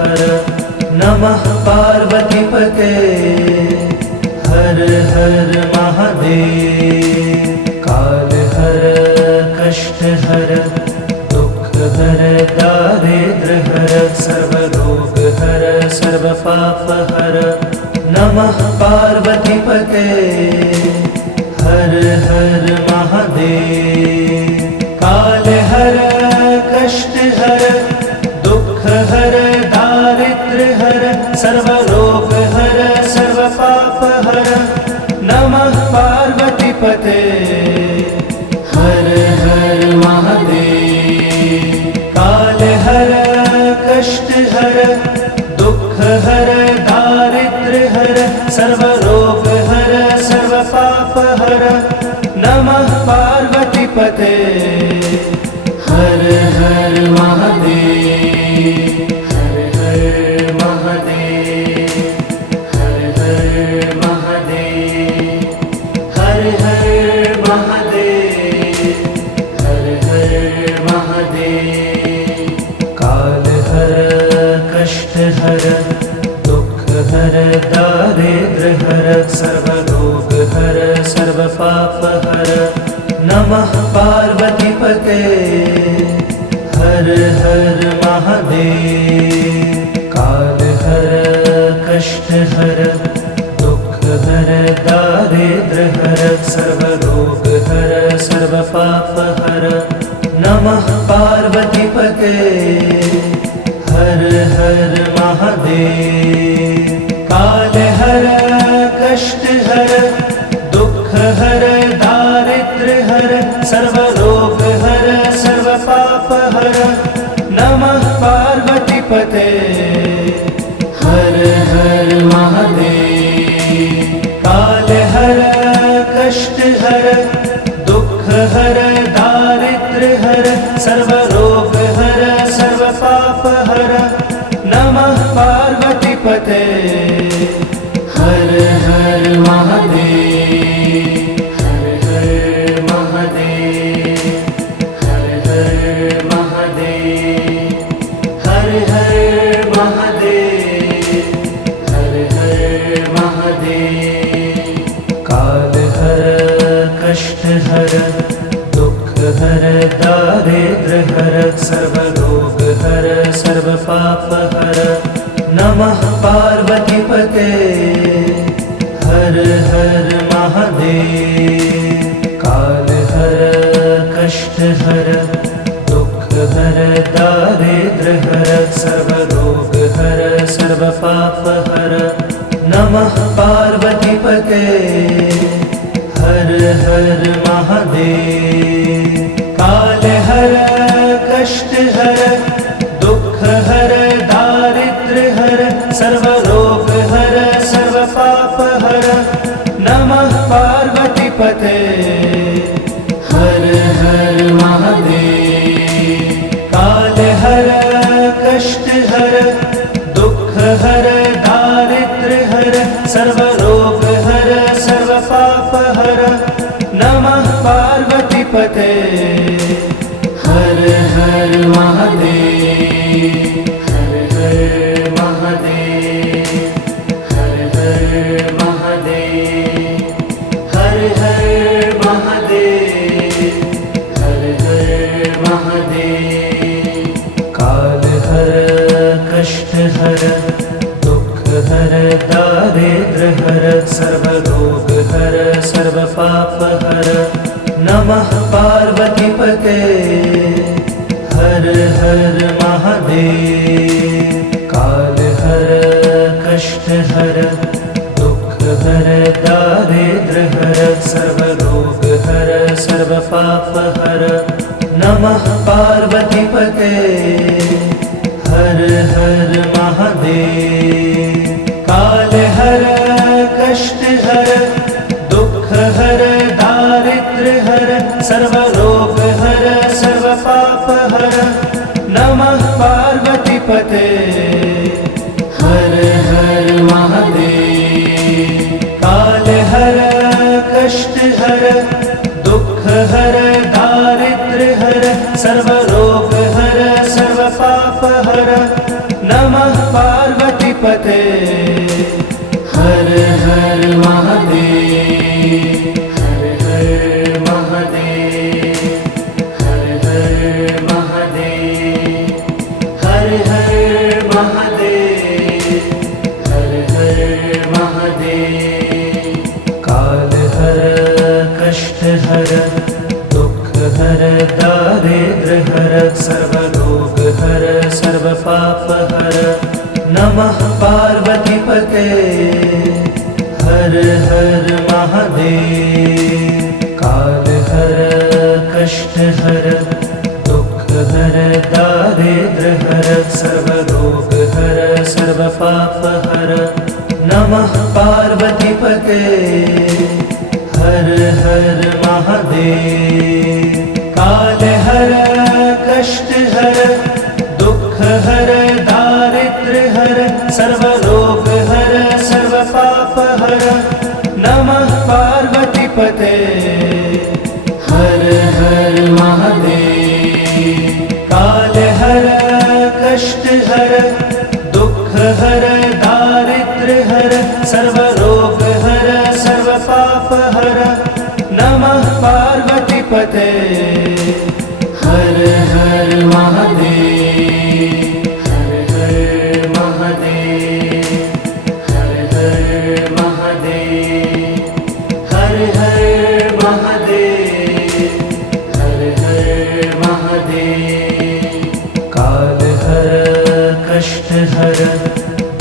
हर नमः पार्वतीपते हर हर महादेव। काल हर कष्ट हर दुख हर दारिद्र हर सर्वरोग हर सर्व पाप हर नमः पार्वतीपते हर हर महादेव। काल हर कष्ट हर दुख हर दारिद्र हर सर्वरोग हर सर्व पाप हर नमः पार्वतीपते हर हर महादेव। काल हर कष्ट हर दुख हर दारिद्र हर सर्वरोग हर सर्व पाप हर नमः पार्वतीपते हर हर महादेव। हर हर महादेव हर हर महादेव हर हर महादेव हर हर महादेव। काल हर कष्ट हर दुख हर दारिद्र हर सर्वरोग हर सर्व पाप हर नमः पार्वतीपते हर हर महादेव। काल हर कष्ट हर दुख हर दारिद्र हर सर्वरोग हर सर्व पाप हर नमः पार्वतीपते हर हर महादेव। काल हर कष्ट हर दुख हर दारिद्र हर सर्वरोग हर सर्व पाप हर नमः पार्वतीपते हर हर महादेव। काल हर कष्ट हर दुख हर दारिद्र हर सर्वरोग हर सर्व पाप हर नमः पार्वतीपते हर हर महादेव। हर हर महादेव हर हर महादेव हर हर महादेव हर हर महादेव। काल हर कष्ट हर दुख हर दारिद्र हर सर्वरोग हर सर्व पाप हर नमः पार्वतीपते हर हर महादेव। काल हर कष्ट हर दुख हर दारिद्र हर सर्वरोग हर सर्व पाप हर नमः पार्वतीपते हर हर महादेव। काल हर कष्ट हर दुख हर दारिद्र हर सर्वरोग हर सर्व पाप हर नमः पार्वतीपते हर हर महादेव। काल हर कष्ट हर दुख हर दारिद्र हर सर्वरोग हर सर्व पाप हर नमः पार्वतीपते हर हर महादेव। हर हर महादेव हर हर महादेव हर हर महादेव हर हर महादेव। काल हर कष्ट हर दुख हर दारिद्र हर सर्वरोग हर सर्व पाप हर नमः पार्वतीपते हर हर महादेव। काल हर कष्ट हर दुख हर दारिद्र हर सर्वरोग हर सर्व पाप हर नमः पार्वतीपते हर हर महादेव। काल हर कष्ट हर दुख हर दारिद्र हर सर्वरोग हर सर्व पाप हर नमः पार्वतीपते हर हर महादेव। काल हर कष्ट हर दुख हर दारिद्र हर सर्वरोग हर सर्व पाप हर नमः पते। हर हर महादेव, हर हर महादेव, हर हर महादेव, हर हर महादेव, हर हर महादेव। काल हर कष्ट हर दुख हर दारिद्र हर सर्वरोग हर सर्व पाप हर। नमः पार्वती पते। हर हर महादेव। काल हर कष्ट हर दुख हर दारिद्र हर सर्वरोग हर सर्व पाप हर। नमः पार्वती पते। हर हर महादेव। काल हर कष्ट हर दुख हर दारिद्र हर सर्वरोग हर सर्व पाप हर। नमः पार्वती पते। हर हर महादेव। काल हर कष्ट हर दुख हर दारिद्र हर सर्वरोग हर सर्व पाप हर। नमः पार्वती पते। हर हर महादेव, हर हर महादेव, हर हर महादेव, हर हर महादेव, हर हर महादेव। काल हर कष्ट हर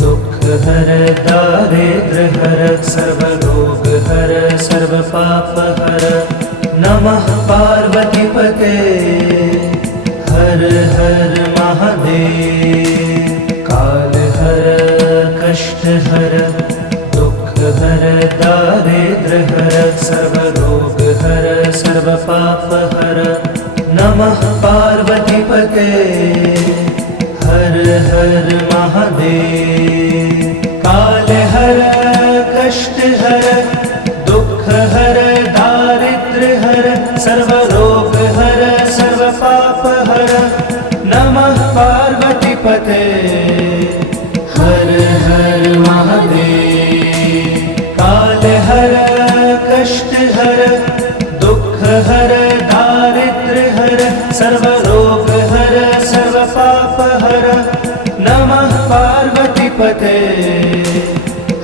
दुख हर दारिद्र हर सर्वरोग हर सर्व पाप हर। नमः पार्वती पते। हर हर महादेव। काल हर कष्ट हर दुख हर दारिद्र हर सर्वरोग हर सर्व पाप हर। नमः पार्वती पते। हर हर महादेव। काल हर कष्ट हर दुख हर दारिद्र हर सर्वरोग हर सर्व पाप हर। नमः पार्वती पते। हर हर महादेव। काल हर कष्ट हर दुख हर दारिद्र हर सर्वरोग हर सर्व पाप हर। नमः पार्वती पते।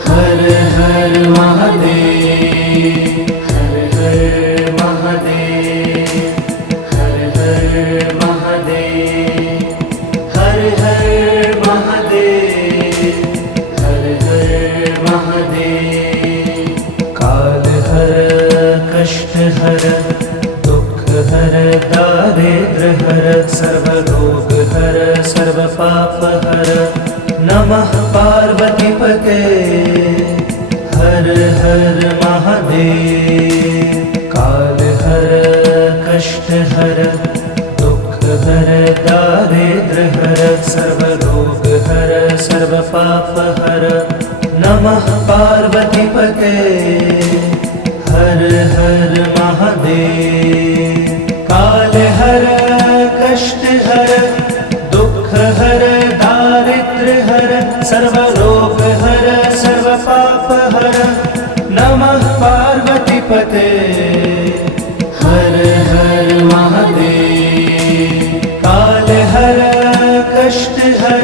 हर हर महादेव, हर हर महादेव, हर हर महादेव, हर हर महादेव, हर हर महादेव। काल हर कष्ट हर दुख हर दारिद्र हर सर्वरोग हर सर्व पाप हर। नमः पार्वती पते। हर हर महादेव। काल हर कष्ट हर दुख हर दारिद्र हर सर्वरोग हर सर्व पाप हर। नमः पार्वती पते। हर हर महादेव। काल हर कष्ट हर दुख हर दारिद्र हर सर्वरोग हर सर्व पाप हर। नमः पार्वती पते। हर हर महादेव। काल हर कष्ट हर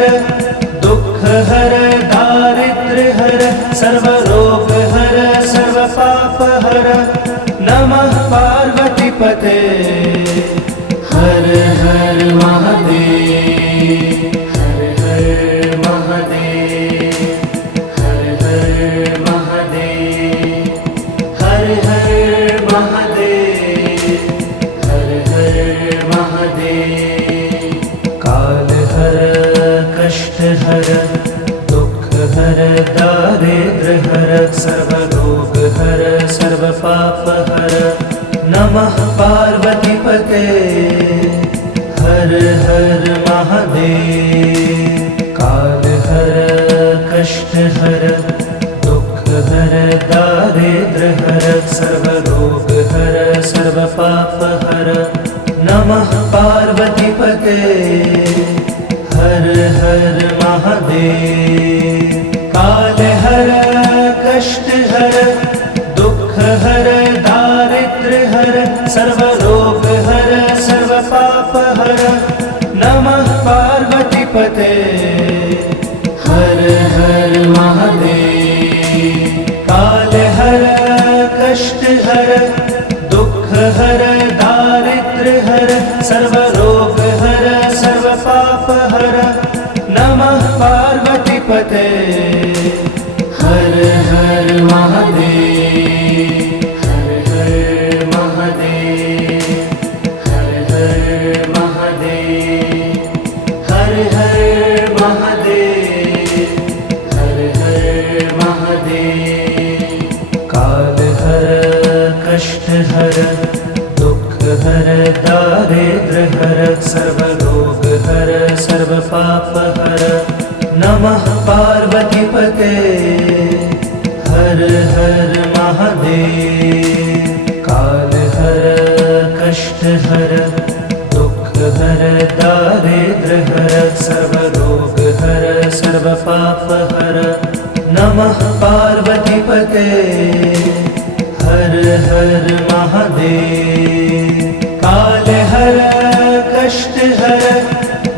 दुख हर दारिद्र हर सर्वरोग हर सर्व पाप हर। नमः पार्वती पते। हर हर महादेव। हर हर महादेव। हर हर महादेव। हर हर महादेव। हर हर महादेव। काल हर कष्ट हर दुख हर दारिद्र हर सर्वरोग हर सर्व पाप हर। नमः पार्वती पते। हर हर महादेव। काल हर कष्ट हर दुख हर दारिद्र हर सर्वरोग हर सर्व पाप हर। नमः पार्वती पते। हर हर महादेव। पार्वतीपते हर हर महादेव हर हर महादेव हर हर महादेव हर हर महादेव हर हर महादेव काल हर कष्ट हर दुख हर दारिद्र हर सर्वरोग हर सर्व पाप हर नमः पार्वतीपते हर हर महादेव काल हर कष्ट हर दुख हर दारिद्र हर सर्वरोग हर सर्व पाप हर नमः पार्वतीपते हर हर महादेव काल हर कष्ट हर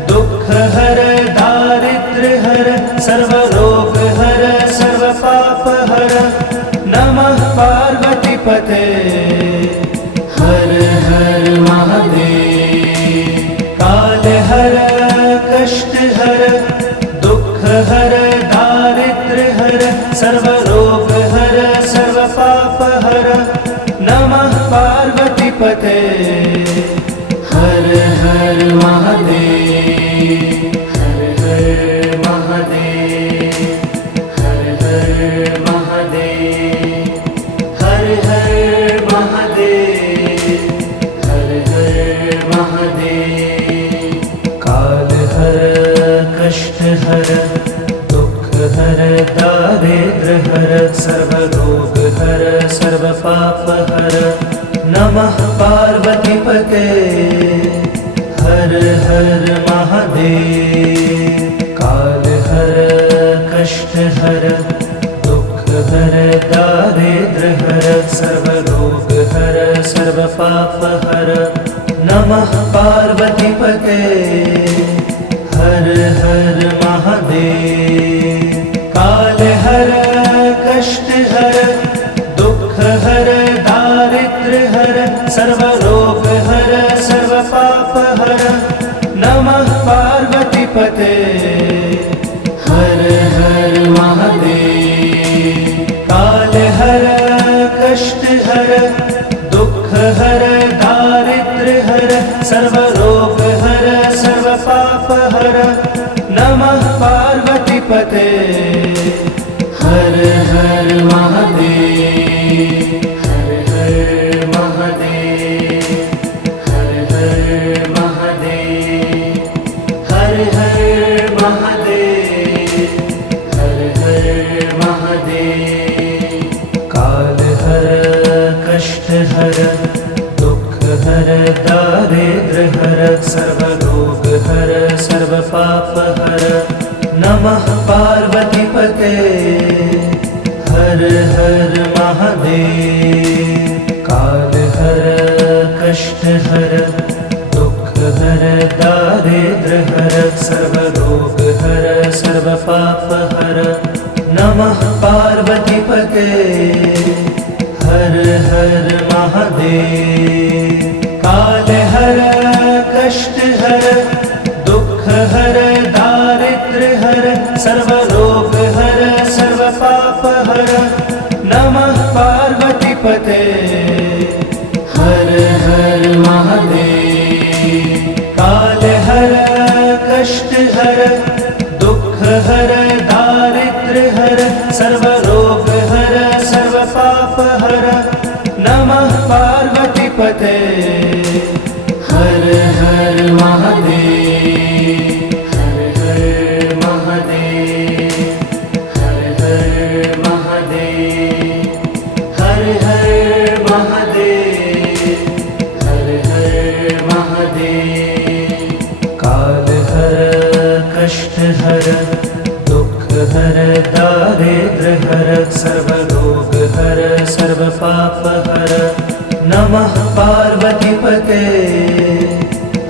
दुख हर दारिद्र हर सर्वरोग हर सर्व पाप हर नमः पार्वतीपते हर हर महादेव काल हर कष्ट हर दुख हर दारिद्र हर सर्वरोग हर सर्व पाप हर नमः पार्वतीपते हर हर महादेव हर हर महादेव हर हर महादेव हर हर महादेव हर हर महादेव काल हर कष्ट हर दुख हर दारिद्र हर सर्वरोग हर सर्व पाप हर नमः पार्वतीपते हर हर महादेव काल हर कष्ट हर दुख हर दारिद्र हर सर्वरोग हर सर्व पाप हर नमः पार्वतीपते हर हर महादेव काल हर कष्ट हर दुख हर दारिद्र हर सर्वरोग हर सर्व पाप हर नमः पार्वतीपते हर हर महादेव काल हर कष्ट हर दुख हर दारिद्र हर सर्वरोग हर सर्व पाप हर नमः पार्वतीपते हर हर महादेव हर हर महादेव हर हर महादेव हर हर महादेव हर हर महादेव काल हर कष्ट हर दुख हर दारिद्र हर सर्वरोग हर सर्व पाप हर नमः पार्वतीपते हर हर महादेव काल हर कष्ट हर दुख हर दारिद्र हर सर्वरोग हर सर्व पाप हर नमः पार्वतीपते हर हर महादेव काल हर कष्ट हर दुख हर दारिद्र हर सर्वरोग हर सर्व पाप हर नमः पार्वतीपते हर हर महादेव काल हर कष्ट हर दुख हर दारिद्र हर सर्वरोग हर सर्व पाप हर नमः पार्वतीपते हर हर महादेव हर हर महादेव हर हर महादेव हर हर महादेव हर हर महादेव काल हर कष्ट हर दुख हर दारिद्र हर सर्वरोग हर सर्व पाप हर नमः पार्वतीपते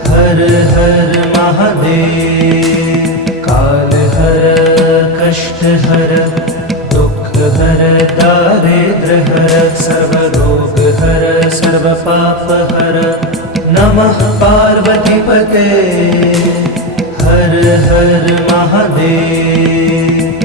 हर हर महादेव काल हर कष्ट हर दुख हर दारिद्र हर सर्वरोग हर सर्व पाप हर नमः पार्वतीपते हर हर महादेव।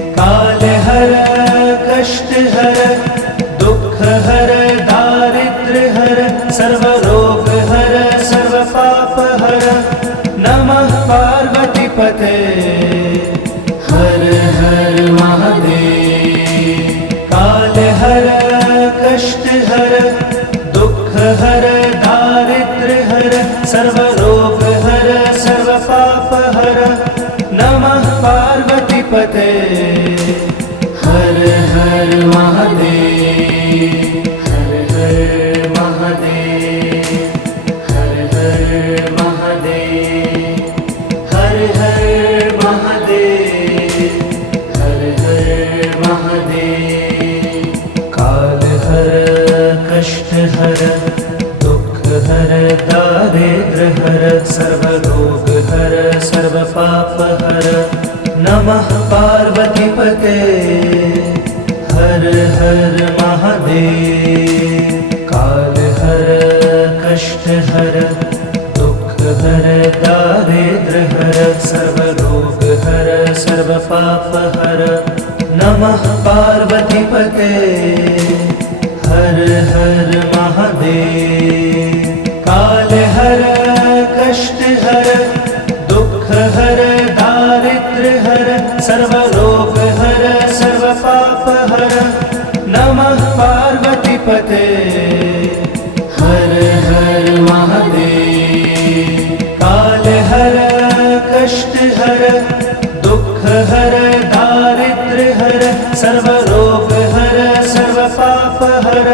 हर हर महादेव, हर हर महादेव, हर हर महादेव, हर हर महादेव, हर हर महादेव। काल हर कष्ट हर दुख हर दारिद्र हर सर्व रोग हर सर्व पाप हर। नमः पार्वती पते हर हर महादेव। काल हर कष्ट हर दुख हर दारिद्र हर सर्व रोग हर सर्व पाप हर। नमः पार्वती पते हर हर महादेव। काल हर कष्ट हर दुख हर दारिद्र हर सर्व रोग हर सर्व पाप हर। नमः पार्वती पते हर हर महादेव। काल हर कष्ट हर दुख हर दारिद्र हर सर्व रोग हर सर्व पाप हर।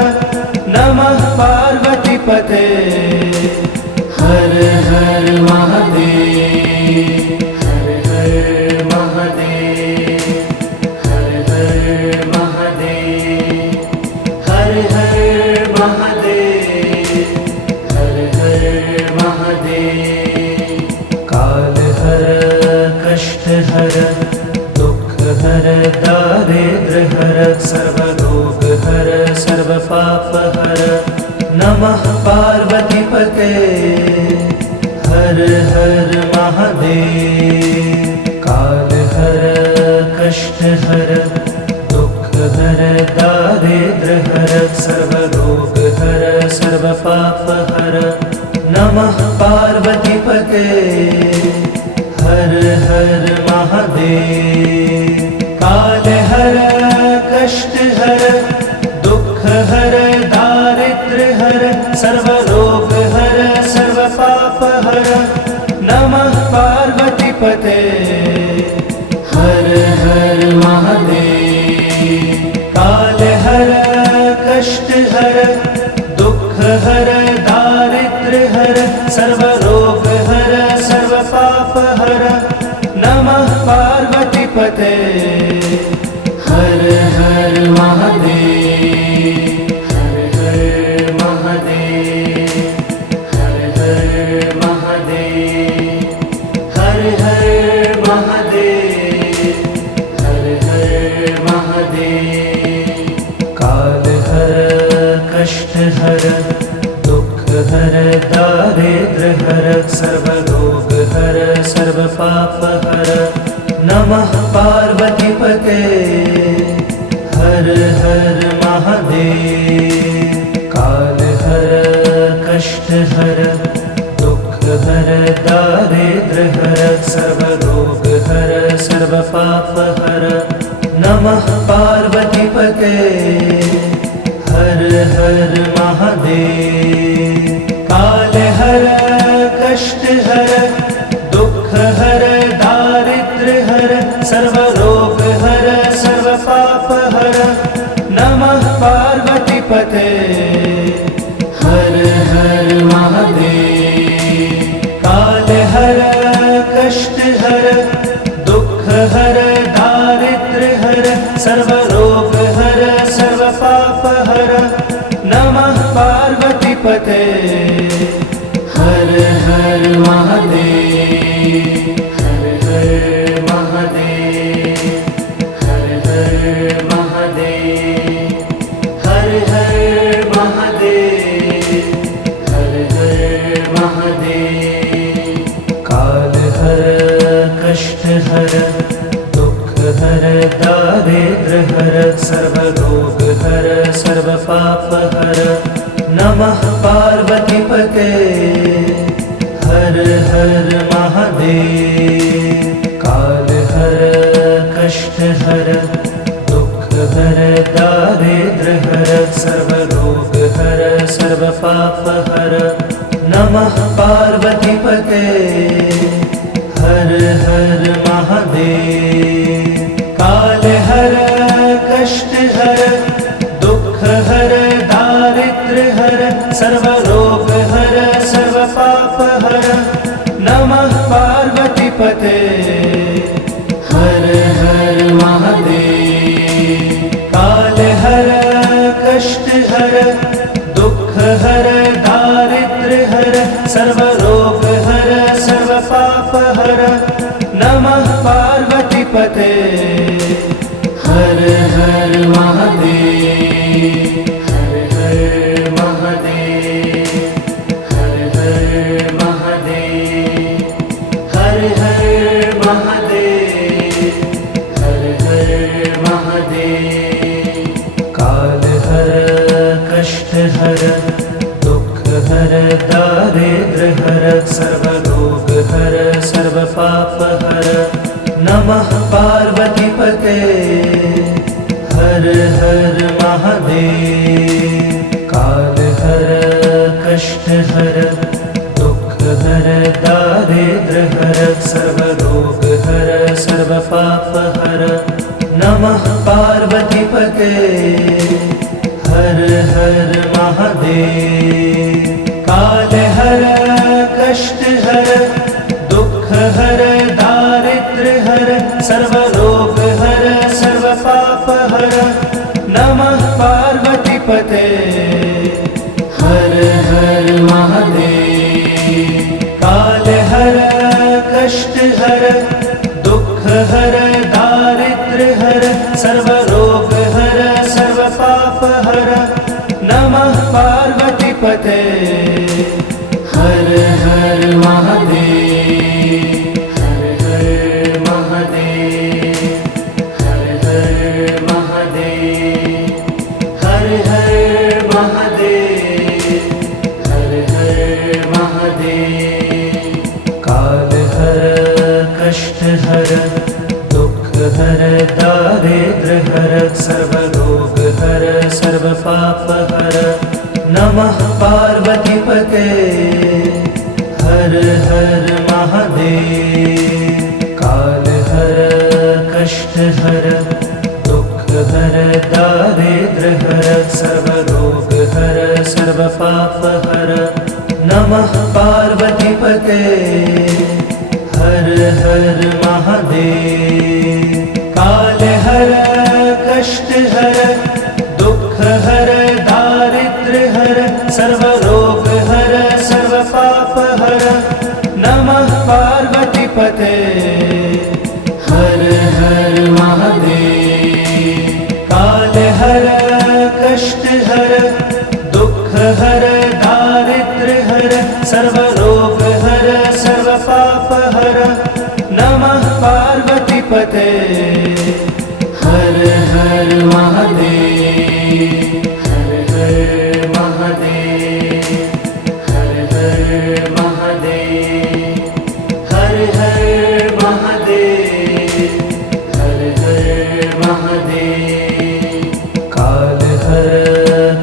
नमः पार्वती पते हर हर महादेव, हर हर महादेव, हर हर महादेव, हर हर महादेव, हर हर महादेव। काल हर कष्ट हर दुख हर दारिद्र हर सर्व रोग हर सर्व पाप हर। नमः पार्वती पते हर हर महादेव। काल हर कष्ट हर दुख हर दारिद्र हर सर्व रोग हर सर्व पाप हर। नमः पार्वती पते हर हर महादेव। काल हर कष्ट हर दुख हर दारिद्र हर सर्व रोग हर सर्व पाप हर। नमः पार्वती पते हर हर महादेव। काल हर कष्ट हर दुख हर दारिद्र हर सर्व रोग हर सर्व पाप हर। नमः पार्वती पते हर हर महादेव, हर हर महादेव, हर हर महादेव, हर हर महादेव, हर हर महादेव। काल हर कष्ट हर दुख हर दारिद्र हर सर्व रोग हर सर्व पाप हर। नमः पार्वती पते हर हर महादेव। काल हर कष्ट हर दुख हर दारिद्र हर सर्व रोग हर सर्व पाप हर। नमः पार्वती पते हर हर महादेव। काल हर कष्ट हर दुख हर दारिद्र हर सर्व रोग हर सर्व पाप हर। नमः पार्वती पते हर हर महादेव। काल हर कष्ट हर दुख हर दारिद्र हर सर्व रोग हर सर्व पाप हर। नमः पार्वती पते हर हर महादेव, हर हर महादेव, हर हर महादेव, हर हर महादेव, हर हर महादेव। काल हर कष्ट हर दुख हर दारिद्र हर सर्व रोग हर सर्व पाप हर। नमः पार्वती पते हर हर महादेव। काल हर कष्ट हर दुख हर दारिद्र हर सर्व रोग हर सर्व पाप हर। नमः पार्वती पते हर हर महादेव। हर हर महादेव। काल हर कष्ट हर दुख हर दारिद्र हर सर्व रोग हर सर्व पाप हर। नमः पार्वती पते हर हर महादेव। काल हर कष्ट हर दुख हर दारिद्र हर सर्व रोग हर सर्व पाप हर। नमः पार्वती पते हर हर महादेव। काल हर कष्ट हर दुख हर दारिद्र हर सर्व रोग हर सर्व पाप हर। नमः पार्वती पते हर हर महादेव। हर हर महादेव। हर हर महादेव। हर हर महादेव। हर हर महादेव। काल हर कष्ट हर दुख हर दारिद्र हर सर्व रोग हर सर्व पाप हर। नमः पार्वती पते हर हर महादेव। काल हर कष्ट हर दुख हर दारिद्र हर सर्व रोग हर सर्व पाप हर। नमः पार्वती पते हर हर महादेव। काल हर कष्ट हर दुख हर दारिद्र हर सर्व रोग हर सर्व पाप हर। नमः पार्वती पते हर हर महादेव। काल हर कष्ट हर दुख हर दारिद्र हर सर्व रोग हर सर्व पाप हर। नमः पार्वती पते हर हर महादेव। हर हर महादेव। हर हर महादेव। हर हर महादेव। हर हर महादेव। काल हर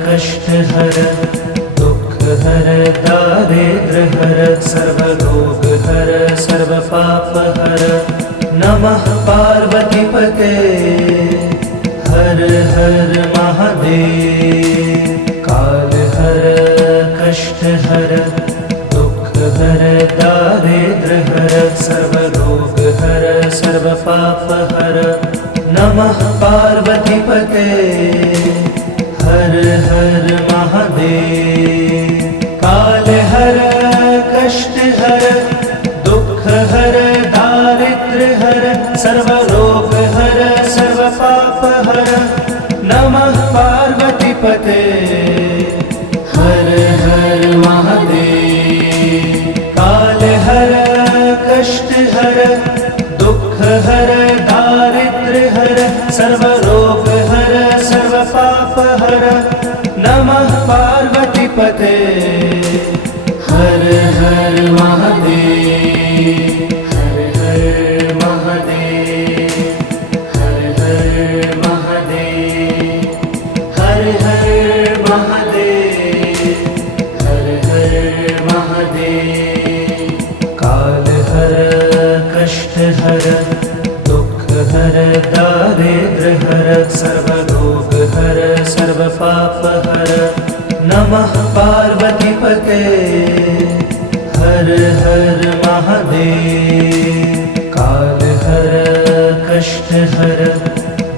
कष्ट हर दुख हर दारिद्र हर सर्व रोग हर सर्व पाप हर। नमः पार्वती पते हर हर महादेव। काल हर कष्ट हर दुख हर दारिद्र हर सर्व रोग हर सर्व पाप हर। नमः पार्वती पते हर हर महादेव। काल हर कष्ट हर दुख हर दारिद्र हर सर्व रोग हर सर्व पाप हर। नमः पार्वती पते हर हर महादेव। काल हर कष्ट हर दुख हर दारिद्र हर सर्व रोग हर सर्व पाप हर। नमः पार्वती पते हर हर महादेव। हर हर महादेव। हर हर महादेव। हर हर महादेव। हर हर महादेव। काल हर कष्ट हर दुख हर दारिद्र हर सर्व रोग हर सर्व पाप हर। नमः पार्वती पते हर हर महादेव। काल हर कष्ट हर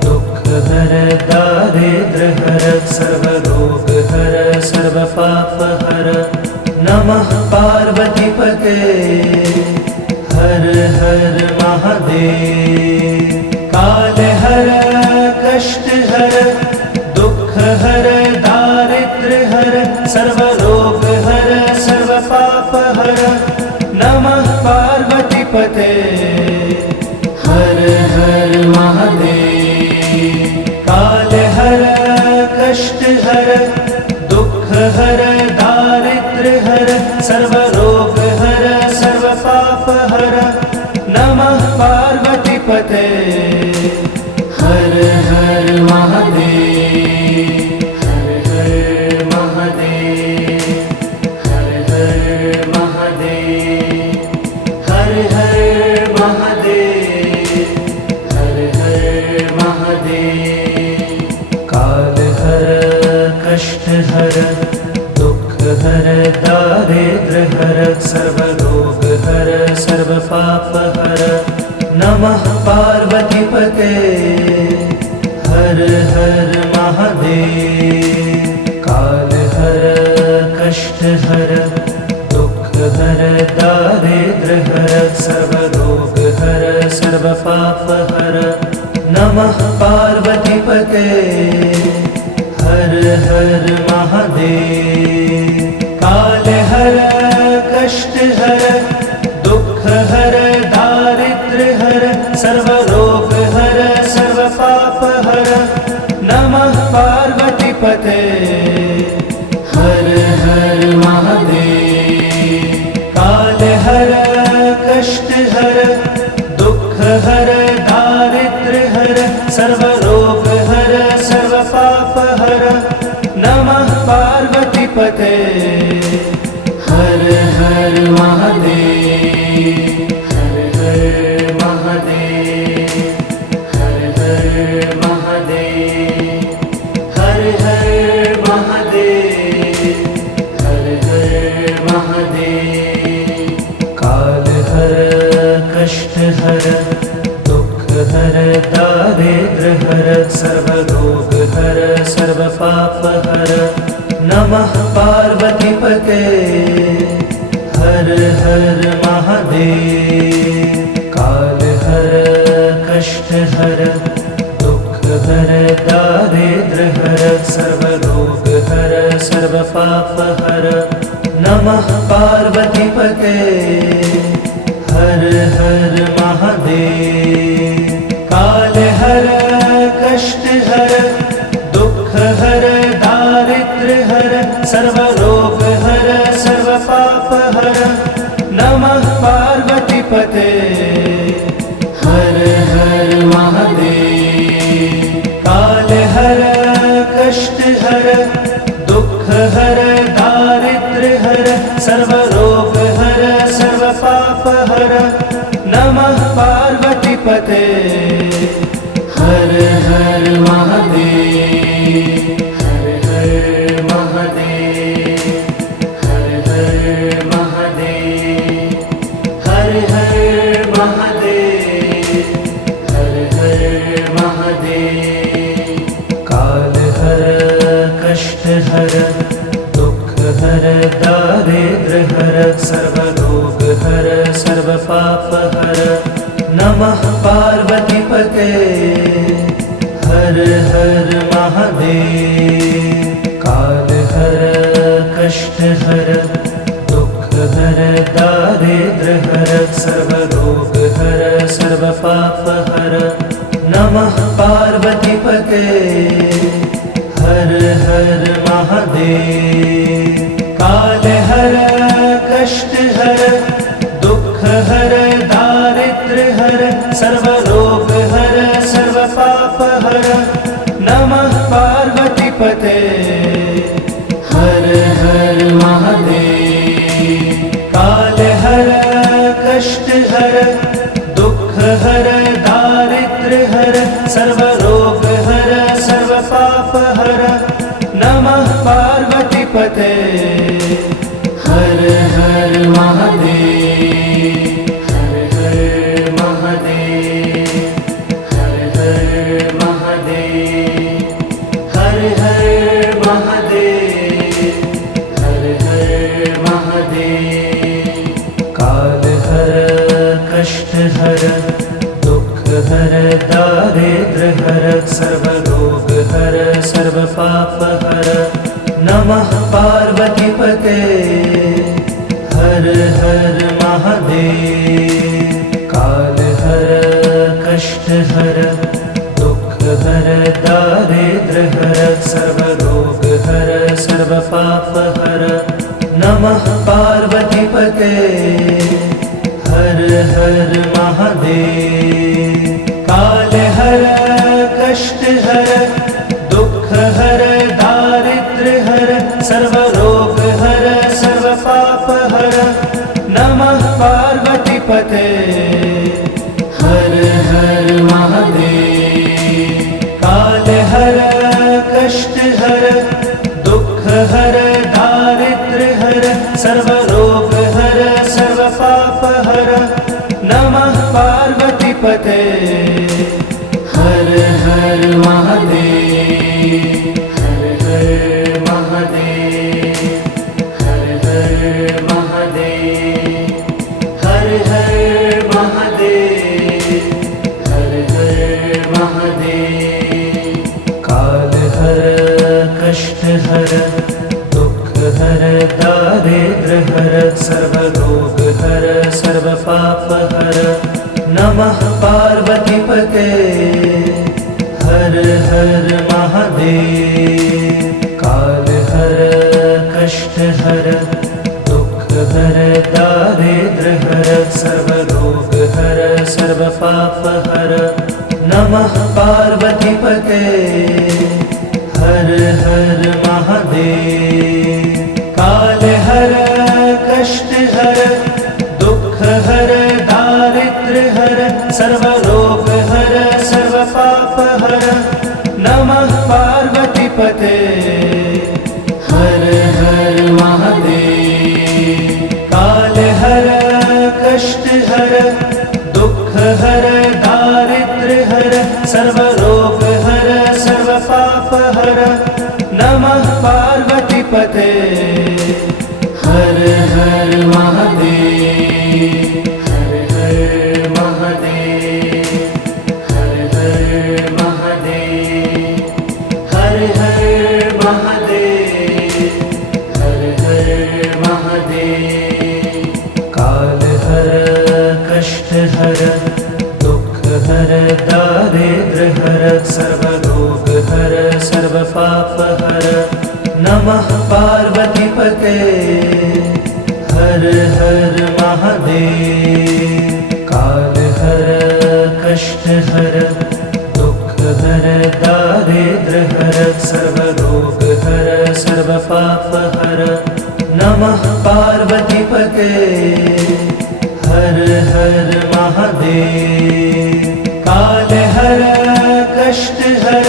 दुख हर दारिद्र हर सर्व रोग हर सर्व पाप हर। नमः पार्वती पते हर हर महादेव। काल हर कष्ट हर दुख हर दारिद्र हर सर्व रोग हर सर्व पाप हर। नमः पार्वती पते हर हर महादेव। काल हर कष्ट हर दुख हर दारिद्र हर सर्व रोग हर सर्व पाप हर। नमः पार्वती पते हर हर महादेव, हर हर महादेव, हर हर महादेव, हर हर महादेव, हर हर महादेव। काल हर कष्ट हर दुख हर दारिद्र हर सर्व रोग हर सर्व पाप हर। नमः पार्वती पते हर हर महादेव। काल हर कष्ट हर दुख हर दारिद्र हर सर्व रोग हर सर्व पाप हर। नमः पार्वती पते हर हर महादेव। काल हर कष्ट हर दुख हर दारिद्र हर सर्व रोग हर सर्व पाप हर। नमः पार्वती पते हर हर महादेव। काल हर कष्ट हर दुख हर दारिद्र हर सर्व रोग हर सर्व पाप हर। नमः पार्वती पते हर हर महादेव, हर हर महादेव, हर हर महादेव, हर हर महादेव, हर हर महादेव। काल हर कष्ट हर दुख हर दारिद्र हर सर्व रोग हर सर्व पाप हर। नमः पार्वती पते हर हर महादेव। काल हर कष्ट हर दुख हर दारिद्र हर सर्व रोग हर सर्व पाप हर। नमः पार्वती पते हर हर महादेव। काल हर कष्ट हर दुख हर दारिद्र हर सर्व रोग हर सर्व पाप हर। नमः पार्वती पते हर हर महादेव। काल हर कष्ट हर दुख हर दारिद्र हर सर्व रोग हर सर्व पाप हर। नमः पार्वती पते हर हर महादेव, हर हर महादेव, हर हर महादेव, हर हर महादेव, हर हर महादेव। काल हर कष्ट हर दुख हर दारिद्र हर सर्व रोग हर सर्व पाप हर। नमः पार्वती पते हर हर महादेव। काल हर कष्ट हर दुख हर दारिद्र हर सर्व रोग हर सर्व पाप हर। नमः पार्वती पते हर हर महादेव। काल हर कष्ट हर दुख हर दारिद्र हर सर्व रोग हर सर्व पाप हर। नमः पार्वती पते हर हर महादेव। काल हर कष्ट हर दुख हर दारिद्र हर सर्व रोग हर सर्व पाप हर। नमः पार्वती पते हर हर महादेव, हर हर महादेव, हर हर महादेव, हर हर महादेव, हर हर महादेव। काल हर कष्ट हर दुख हर दारिद्र हर सर्व रोग हर सर्व पाप हर। नमः पार्वती पते हर हर महादेव। काल हर कष्ट हर दुख हर दारिद्र हर सर्व रोग हर सर्व पाप हर। नमः पार्वती पते हर हर महादेव। काल हर पते। हर हर महादेव, हर हर महादेव, हर हर महादेव, हर हर महादेव, हर हर महादेव। काल हर कष्ट हर दुख हर दारिद्र हर सर्व रोग हर सर्व पाप हर। नमः पार्वती पते। हर हर महादेव। काल हर कष्ट हर दुख हर दारिद्र हर सर्व रोग हर सर्व पाप हर। नमः पार्वती पते। हर हर महादेव। काल हर कष्ट हर दुख हर दारिद्र हर सर्व रोग हर सर्व पाप हर। नमः पार्वती पते। हर हर महादेव। काल हर कष्ट हर दुख हर दारिद्र हर सर्व रोग हर सर्व पाप हर। नमः पार्वती पते। हर हर महादेव। हर हर महादेव, हर हर महादेव, हर हर महादेव, हर हर महादेव। काल हर कष्ट हर दुख हर दारिद्र हर सर्व रोग हर सर्व पाप हर। नमः पार्वती पते। हर हर महादेव। काल हर कष्ट हर दुख हर दारिद्र हर सर्व रोग हर सर्व पाप हर। नमः पार्वती पते। हर हर महादेव। काल हर कष्ट हर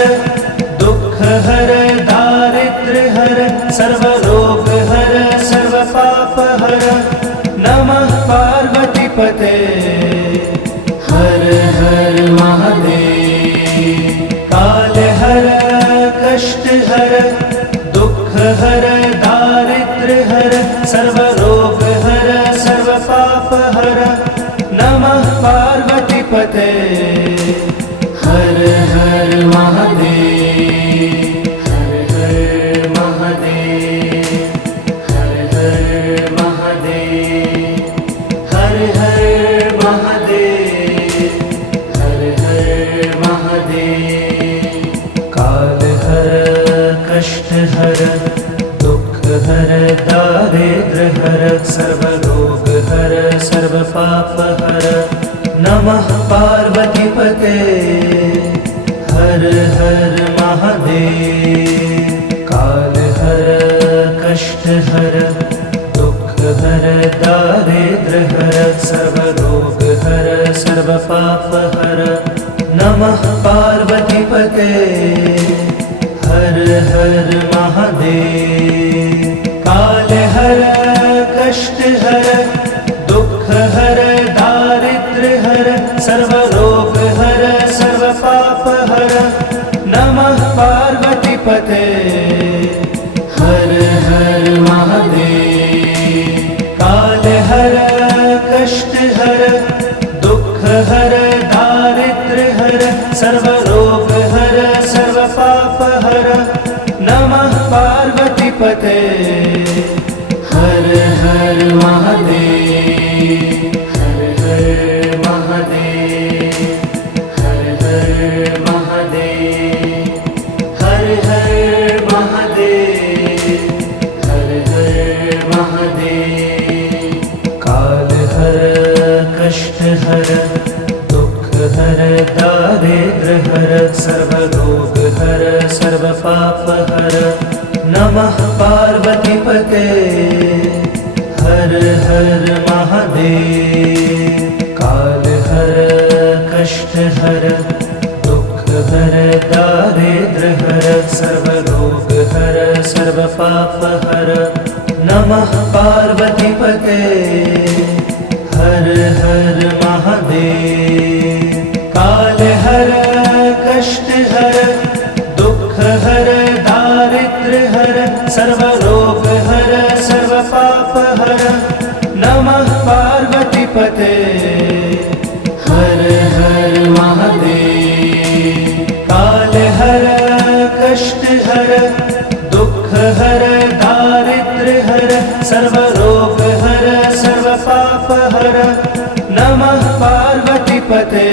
दुख हर दारिद्र हर सर्व रोग हर सर्व पाप हर। नमः पार्वती पते। हर हर महादेव। काल हर कष्ट हर दुख हर दारिद्र हर सर्व रोग हर सर्व पाप हर। नमः पार्वती पते। हर हर महादेव। हर हर महादेव, हर हर महादेव, हर हर महादेव, हर हर महादेव। काल हर कष्ट हर दुख हर दारिद्र हर सर्व रोग हर सर्व पाप हर। नमः पार्वती पते। हर हर महादेव। काल हर कष्ट हर दुख हर दारिद्र हर सर्व रोग हर सर्व पाप हर। नमः पार्वती पते। हर हर महादेव। काल हर कष्ट हर दुख हर दारिद्र हर सर्व रोग हर सर्व पाप हर। नमः पार्वती पते। हर हर महादेव। काल हर कष्ट हर दुख हर दारिद्र हर सर्व रोग हर सर्व पाप हर। नमः पार्वती पते। हर हर महादेव। हर हर महादेव, हर हर महादेव, हर हर महादेव, हर हर महादेव। काल हर कष्ट हर दुख हर दारिद्र हर सर्व रोग हर सर्व पाप हर। नमः पार्वती पते। हर हर महादेव। काल हर कष्ट हर दुख हर दारिद्र हर सर्व रोग हर सर्व पाप हर। नमः पार्वती पते। हर हर महादेव। सर्वरोग हर सर्व पाप हर नमः पार्वतीपते हर हर महादेव। काल हर कष्ट हर दुख हर दारिद्र्य हर सर्वरोग हर सर्व पाप हर नमः पार्वतीपते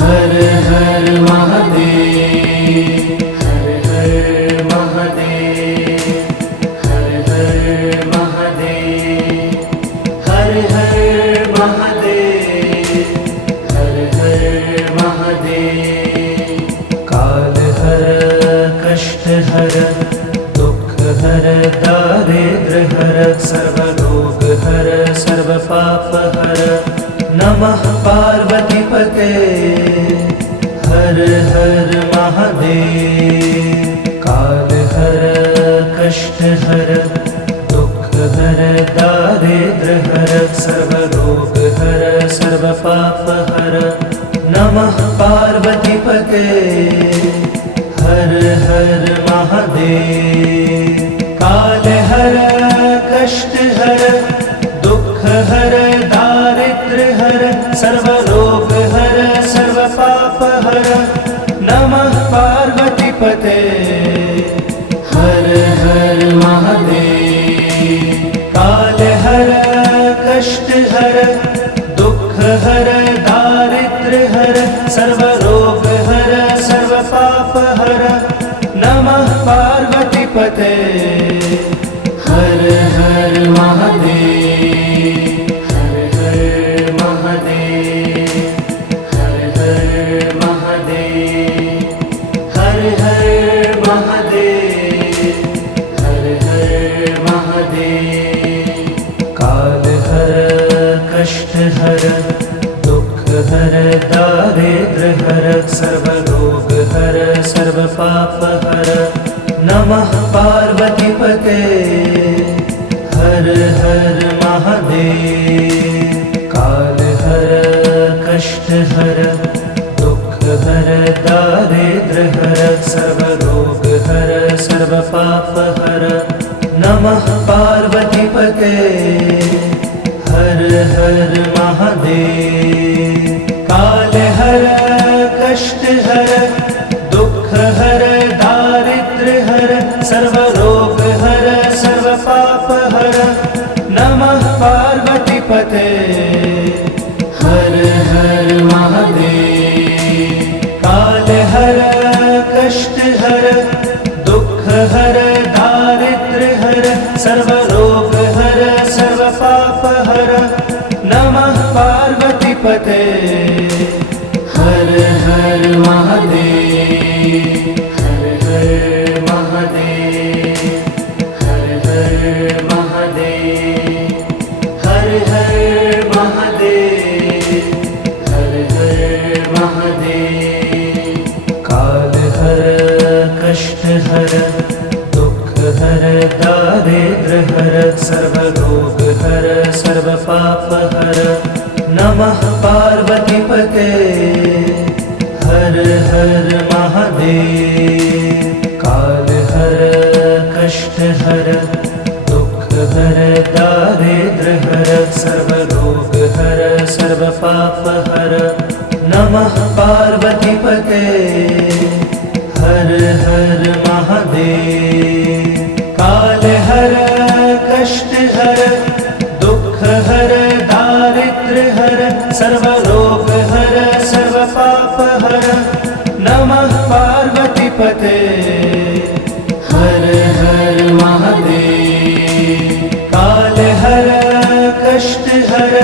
हर हर महादेव। हर हर महादेव हर हर महादेव हर हर महादेव हर हर महादेव। काल हर कष्ट हर दुख हर दारिद्र्य हर सर्वरोग हर सर्व पाप हर नमः पार्वतीपते हर हर महादेव। काल हर कष्ट हर दुख हर दारिद्र्य हर सर्वरोग हर सर्व पाप हर नमः पार्वतीपते हर हर महादेव। काल हर कष्ट हर दुख हर दारिद्र्य हर सर्वरोग हर सर्व पाप हर नमः पार्वतीपते हर हर महादेव। काल हर कष्ट हर दुख हर दारिद्र्य हर सर्वरोग हर सर्व पाप हर नमः पार्वतीपते हर हर महादेव। हर हर महादेव हर हर महादेव हर हर महादेव हर हर महादेव। काल हर कष्ट हर दुख हर दारिद्र्य हर सर्वरोग हर सर्व पाप हर नमः पार्वतीपते हर हर महादेव। काल हर कष्ट हर दुख हर दारिद्र्य हर सर्वरोग हर सर्व पाप हर नमः पार्वतीपते हर हर महादेव। काल हर कष्ट हर दुख हर दारिद्र्य हर सर्वरोग हर सर्व पाप हर नमः पार्वतीपते हर हर महादेव। काल हर कष्ट हर दुख हर दारिद्र्य हर सर्वरोग हर सर्व पाप हर नमः पार्वतीपते हर हर महादेव। हर हर महादेव हर हर महादेव हर हर महादेव हर हर महादेव। काल हर कष्ट हर दुख हर दारिद्र्य हर सर्वरोग हर सर्व पाप हर नमः पार्वतीपते हर हर महादेव। काल हर कष्ट हर दुख हर दारिद्र्य हर सर्वरोग हर सर्व पाप हर नमः पार्वतीपते हर हर महादेव। काल हर कष्ट हर दुख हर दारिद्र्य हर सर्वरोग हर सर्व पाप हर नमः पार्वतीपते हर हर महादेव। काल हर कष्ट हर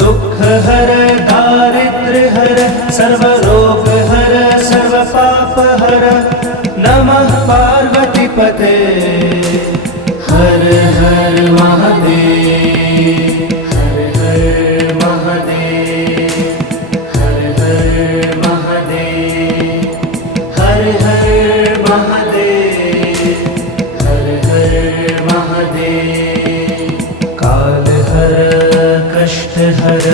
दुख हर दारिद्र्य हर सर्वरोग हर सर्व पाप हर नमः पार्वतीपते हर हर महादेव। हर हर महादेव हर हर महादेव हर हर महादेव हर हर महादेव। काल हर कष्ट हर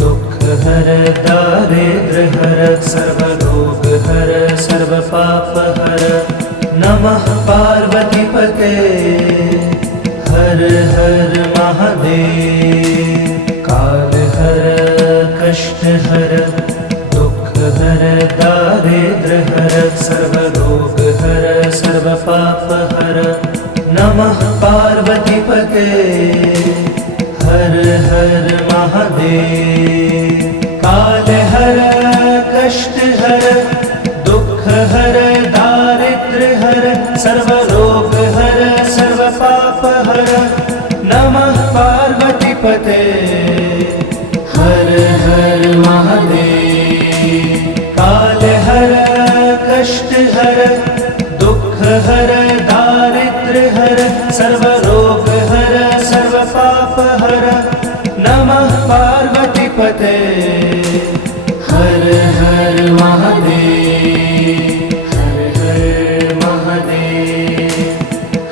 दुख हर दारिद्र्य हर सर्वरोग हर सर्व पाप हर नमः पार्वती दारिद्र्य हर सर्वरोग हर सर्वपाप हर नमः पार्वतीपते हर हर महादेव। काल हर कष्ट हर दुख हर दारिद्र्य हर सर्वरोग हर सर्वपाप हर नमः पार्वतीपते हर हर महादेव। काल हर कष्ट हर दुख हर दारिद्र्य हर सर्वरोग हर सर्वपाप हर नमः पार्वतीपते हर हर महादेव। हर हर महादेव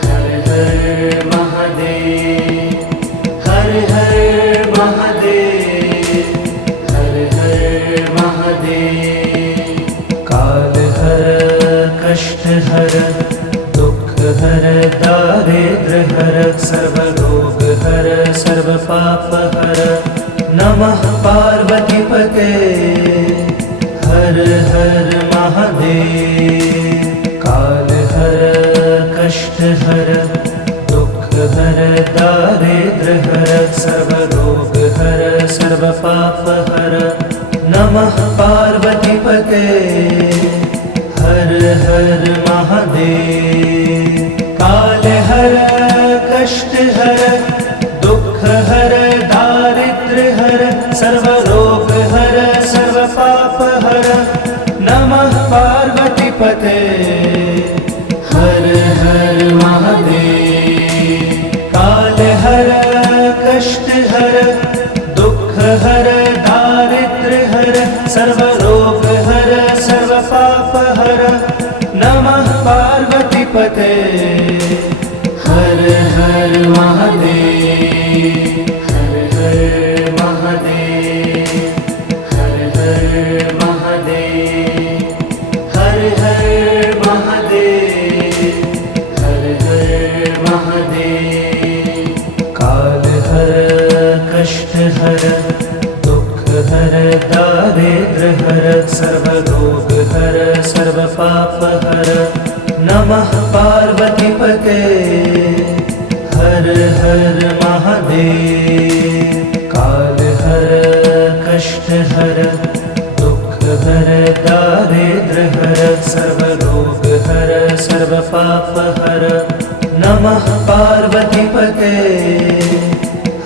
हर हर महादेव हर हर महादेव हर हर महादेव। काल हर कष्ट हर दुख हर दारिद्र्य हर सर्वरोग हर सर्वपाप हर नमः पार्वतीपते हर हर महादेव। काल हर कष्ट हर दुख हर दारिद्र्य हर सर्वरोग हर सर्वपाप हर नमः पार्वतीपते हर हर महादेव। काल हर कष्ट हर दुख हर दारिद्र्य हर सर्वरोग हर सर्वपाप हर नमः पार्वतीपते हर हर महादेव। काल हर कष्ट हर दुख हर दारिद्र्य हर सर्वरोग हर सर्वपाप हर नमः पार्वतीपते हर हर महादेव। हर हर महादेव हर हर महादेव हर हर महादेव हर हर महादेव। काल हर कष्ट हर दुख हर दारिद्र्य हर सर्वरोग हर सर्वपाप हर नमः पार्वतीपते हर हर महादेव। काल हर कष्ट हर दुख हर दारिद्र्य हर सर्वरोग हर सर्वपाप हर नमः पार्वतीपते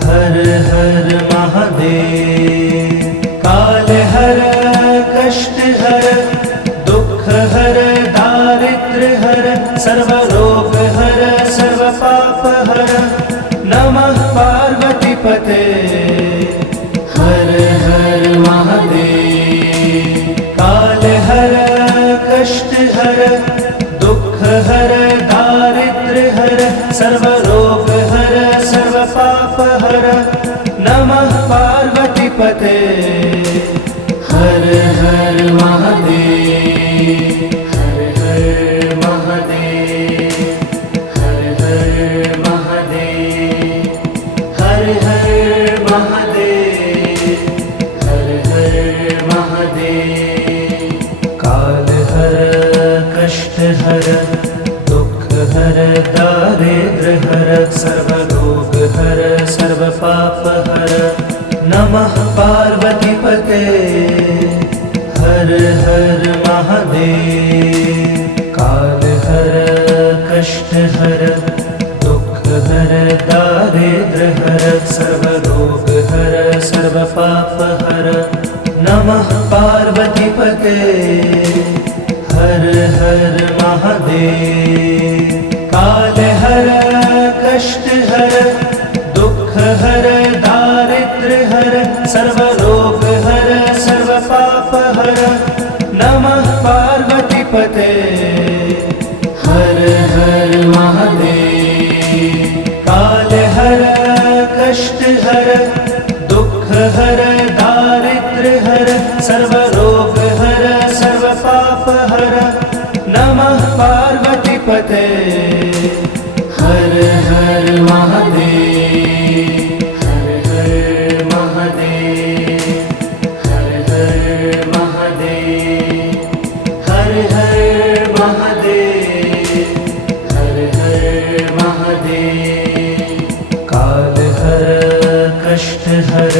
हर हर महादेव। काल हर कष्ट हर दुख हर दारिद्र्य हर सर्वरोग हर सर्वपाप हर नमः पार्वतीपते हर हर महादेव। काल हर कष्ट हर दुख हर दारिद्र्य हर सर्वरोग हर सर्वपाप हर नमः पार्वतीपते हर हर महादेव। हर हर महादेव हर हर महादेव हर हर महादेव हर हर महादेव। काल हर कष्ट हर दुख हर दारिद्र्य हर सर्वरोग हर सर्वपाप हर नमः पार्वतीपते हर हर महादेव। काल हर कष्ट हर दुख हर दारिद्र्य हर सर्वरोग हर सर्वपाप हर नमः पार्वतीपते हर हर महादेव। काल हर कष्ट हर दुख हर दारिद्र्य हर सर्वरोग हर सर्वपाप हर नमः पार्वतीपते हर हर महादेव। काल हर कष्ट हर दुख हर दारिद्र्य हर सर्वरोग हर सर्वपाप हर नमः पार्वतीपते हर हर महादेव। हर हर महादेव हर हर महादेव हर हर हर महादेव, हर हर महादेव। काल हर कष्ट हर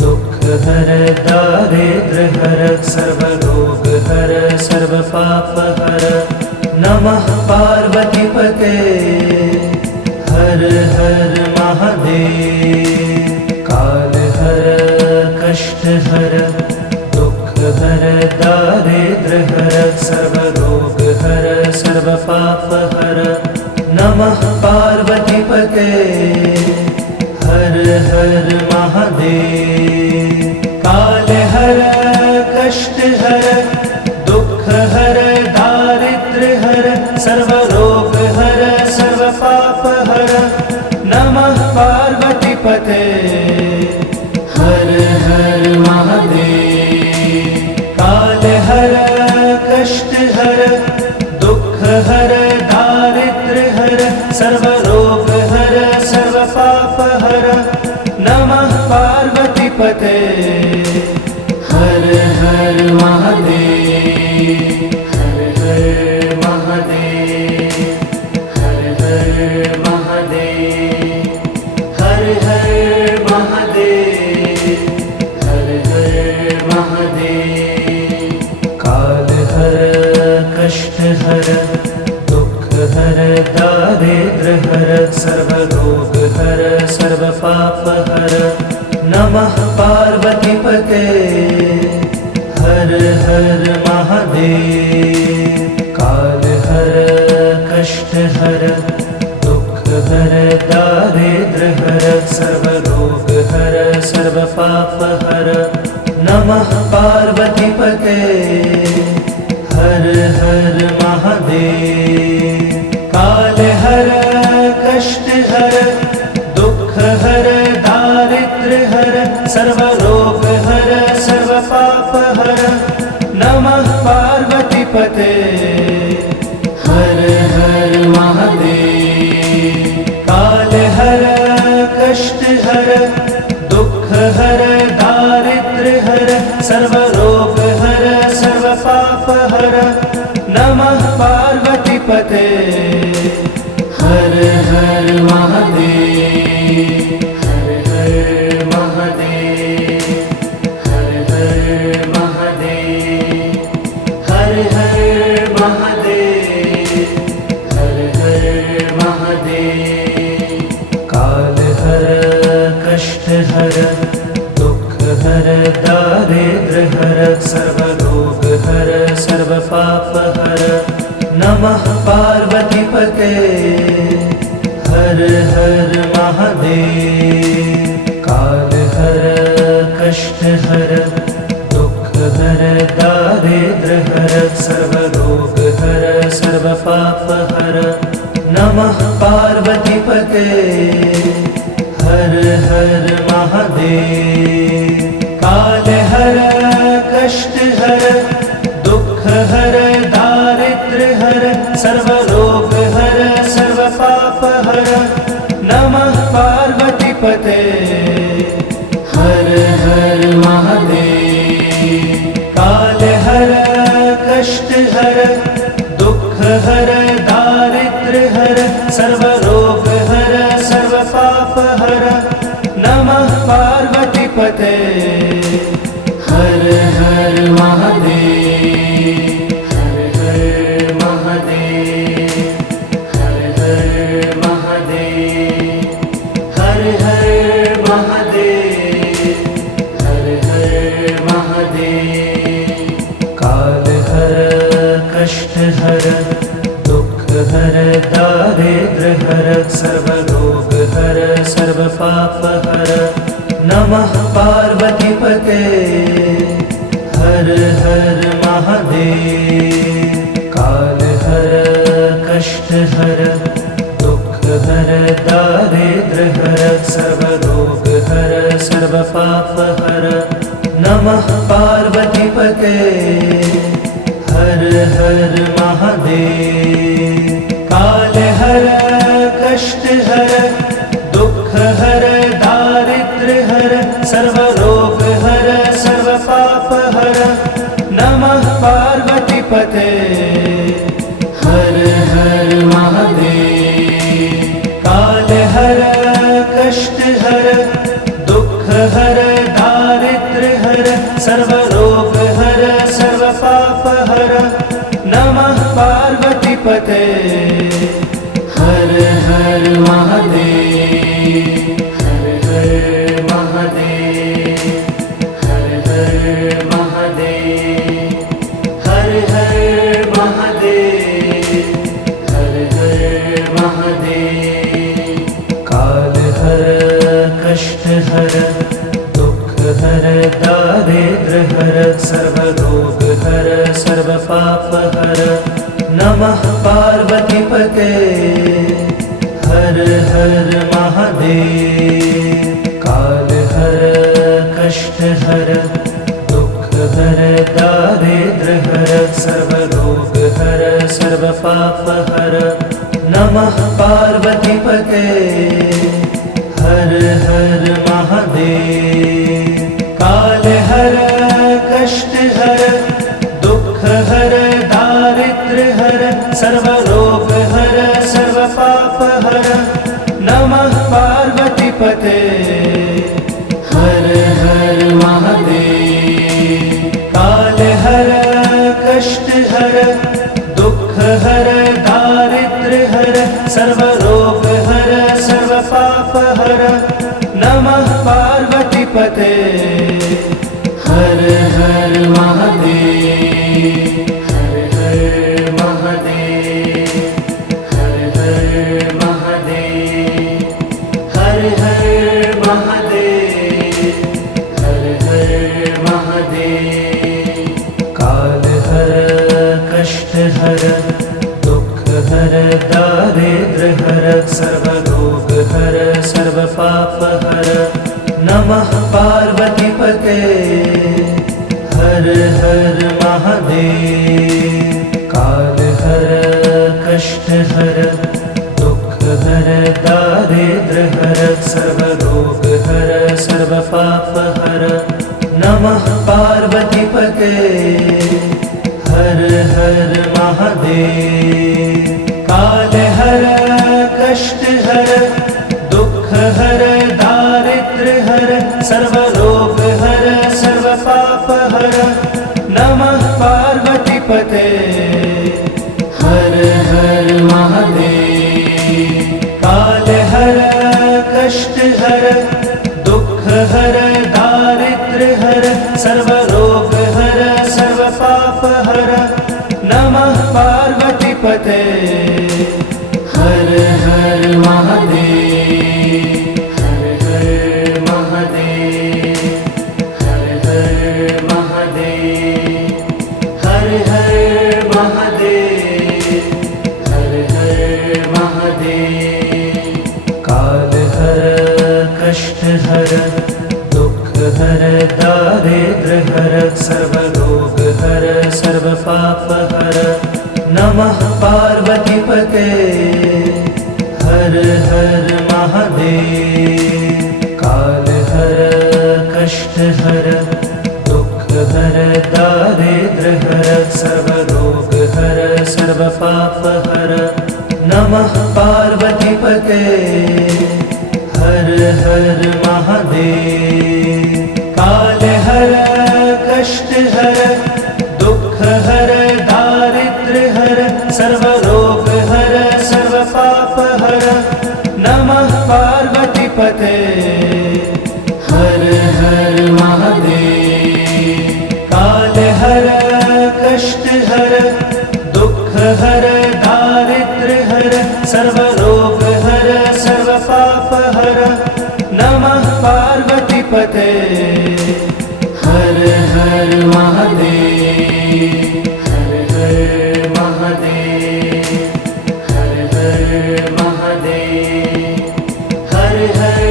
दुख हर दारिद्र हर सर्व रोग हर सर्व पाप हर। नमः पार्वती पते हर हर महादेव। काल हर कष्ट हर दुख हर दारिद्र हर सर्व रोग हर सर्व पाप हर। नमः पार्वती पते हर हर महादेव। काल हर कष्ट हर दुख हर दारिद्र हर सर्व रोग हर सर्व पाप हर। नमः पार्वती पते हर हर महादेव। काल हर कष्ट हर दुख हर दारिद्र हर सर्व रोग हर सर्व पाप हर। नमः पार्वती पते हर हर महादेव, हर हर महादेव, हर हर महादेव, हर हर महादेव, हर हर महादेव। काल हर कष्ट हर दुख हर दारिद्र हर सर्व रोग हर सर्व पाप हर। नमः पार्वती पते हर हर महादेव। काल हर कष्ट हर दुख हर दारिद्र हर सर्व रोग हर सर्व पाप हर। नमः पार्वती पते हर हर महादेव। काल हर कष्ट हर दुख हर दारिद्र हर सर्व रोग हर सर्व पाप हर। नमः पार्वती पते हर हर महादेव। काल हर कष्ट हर दुख हर दारिद्र हर सर्व रोग हर सर्व पाप हर। नमः पार्वती पते हर हर महादेव, हर हर महादेव, हर हर महादेव, हर हर महादेव, हर हर महादेव। काल हर कष्ट हर दुख हर दारिद्र हर सर्व रोग हर सर्व पाप हर। नमः पार्वती पते हर हर महादेव। काल हर कष्ट हर दुख हर दारिद्र हर सर्व रोग हर सर्व पाप हर। नमः पार्वती पते हर हर महादेव। काल हर कष्ट हर दुख हर दारिद्र हर सर्व रोग हर सर्व पाप हर। नमः पार्वती पते हर हर महादेव। काल हर कष्ट हर दुख हर दारिद्र हर सर्व रोग हर सर्व पाप हर। नमः पार्वती पते हर हर महादेव, हर हर महादेव, हर हर महादेव, हर हर महादेव, हर हर महादेव। काल हर कष्ट हर दुख हर दारिद्र हर सर्व रोग हर सर्व पाप हर। नमः पार्वती पते हर हर महादेव। काल हर कष्ट हर दुख हर दारिद्र हर सर्व रोग हर सर्व पाप हर। नमः पार्वती पते हर हर महादेव। काल हर कष्ट हर दुख हर दारिद्र हर सर्व रोग हर सर्व पाप हर। नमः पार्वती पते हर हर महादेव। काल हर कष्ट हर दुख हर दारिद्र हर सर्व रोग हर सर्व पाप हर नमः पार्वती पते। हर हर महादेव हर हर महादेव हर हर महादेव हर हर महादेव हर हर महादेव। काल हर कष्ट हर दुख हर दारिद्र हर सर्व रोग हर सर्व पाप हर नमः पार्वती पते। हर हर महादेव। काल हर कष्ट हर दुख हर दारिद्र हर सर्व रोग हर सर्व पाप हर नमः पार्वती पते। हर हर महादेव। काल हर कष्ट हर दुख हर दारिद्र हर सर्व रोग हर सर्व पाप हर नमः पार्वती पते। हर हर महादेव। काल हर कष्ट हर दुख हर दारिद्र हर सर्व रोग हर सर्व पाप हर नमः पार्वती पते। हर हर महादेव हर हर महादेव हर हर महादेव हर हर महादेव हर हर महादेव। काल हर कष्ट हर दुख हर दारिद्र हर सर्व रोग हर सर्व पाप हर नमः पार्वती पते। हर हर महादेव। काल हर कष्ट हर दुख हर दारिद्र हर सर्व रोग हर सर्व पाप हर नमः पार्वती पते। हर हर महादेव। काल हर कष्ट हर दुख हर दारिद्र हर सर्व रोग हर सर्व पाप हर नमः पार्वती पते। हर हर महादेव। काल हर कष्ट हर दुख हर दारिद्र हर सर्व रोग हर सर्व पाप हर नमः पार्वती पते। हर हर महादेव हर हर महादेव हर हर महादेव हर हर महादेव हर हर महादेव। काल हर कष्ट हर दुख हर दारिद्र हर सर्व रोग हर सर्व पाप हर नमः पार्वती पते। हर हर महादेव। काल हर कष्ट हर दुख हर दारिद्र हर सर्व रोग हर सर्व पाप हर नमः पार्वती पते। हर हर महादेव। काल हर कष्ट हर दुख हर दारिद्र हर सर्व रोग हर सर्व पाप हर नमः पार्वती पते। हर हर महादेव। काल हर कष्ट हर दुख हर दारिद्र हर सर्व रोग हर सर्व पाप हर नमः पार्वती पते। हर हर महादेव हर हर महादेव हर हर महादेव हर हर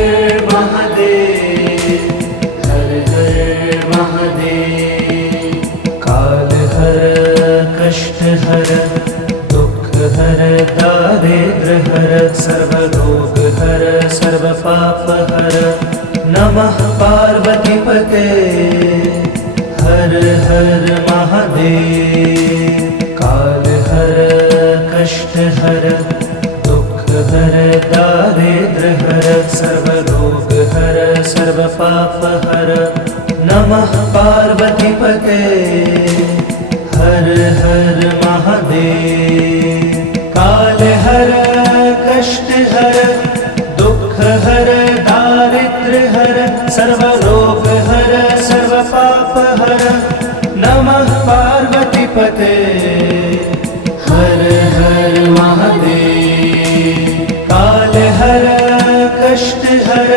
महादेव हर हर महादेव। काल हर कष्ट हर दुख हर दारिद्र हर सर्व रोग हर सर्व पाप हर नमः पार्वती पते। हर हर महादेव। काल हर दुख हर दारिद्र्य हर सर्वरोग हर सर्व पाप हर नमः पार्वती पते हर हर महादेव। काल हर कष्ट हर दुख हर दारिद्र्य हर सर्वरोग हर सर्व पाप हर नमः पार्वती पते हर हर महादेव। काल हर कष्ट हर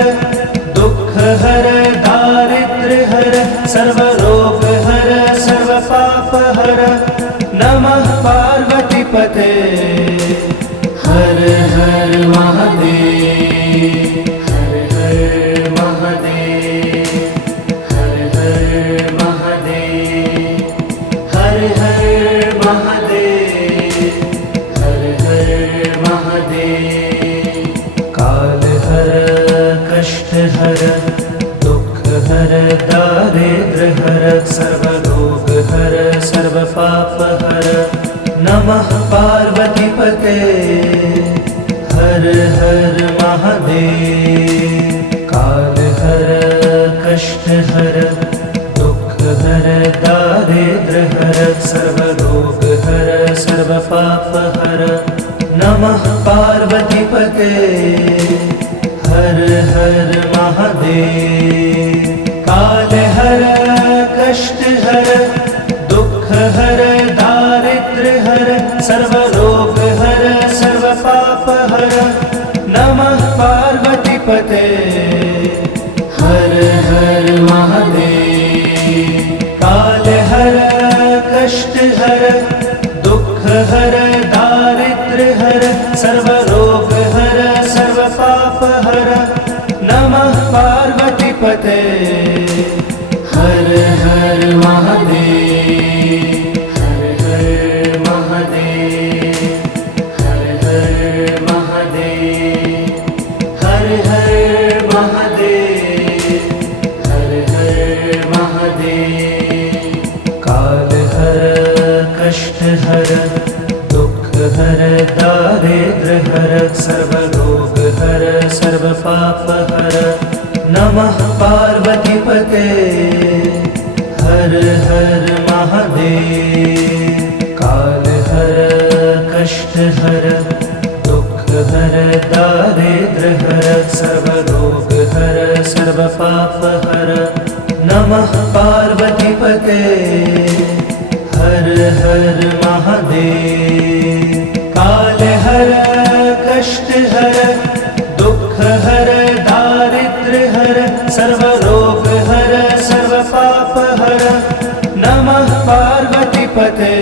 दुख हर दारिद्र्य हर सर्वरोग हर सर्व पाप हर नमः पार्वती पते हर हर महादेव। हर हर महादेव हर हर महादेव हर हर महादेव हर हर महादेव। काल हर कष्ट हर दुख हर दारिद्र्य हर सर्वरोग हर सर्व पाप हर नमः पार्वती पते हर हर महादेव। काल हर कष्ट हर दुख हर दारिद्र्य हर सर्वरोग हर सर्व पाप हर नमः पार्वती पते हर हर महादेव। काल हर कष्ट हर दुख हर दारिद्र्य हर सर्वरोग हर सर्व पाप हर नमः पार्वती पते हर हर महादेव। काल हर कष्ट हर दुख हर दारिद्र्य हर सर्वरोग हर सर्व पाप हर नमः पार्वती पते हर हर महादेव। हर हर महादेव हर हर महादेव हर हर महादेव हर हर महादेव। काल हर कष्ट हर दुख हर दारिद्र्य हर सर्वरोग हर सर्व पाप हर नमः पार्वती पते हर हर महादेव। काल हर कष्ट हर दुख हर दारिद्र्य हर सर्वरोग हर सर्व पाप हर नमः पार्वती पते हर हर महादेव। काल हर कष्ट हर दुख हर दारिद्र्य हर सर्वरोग हर सर्व पाप हर नमः पार्वती पते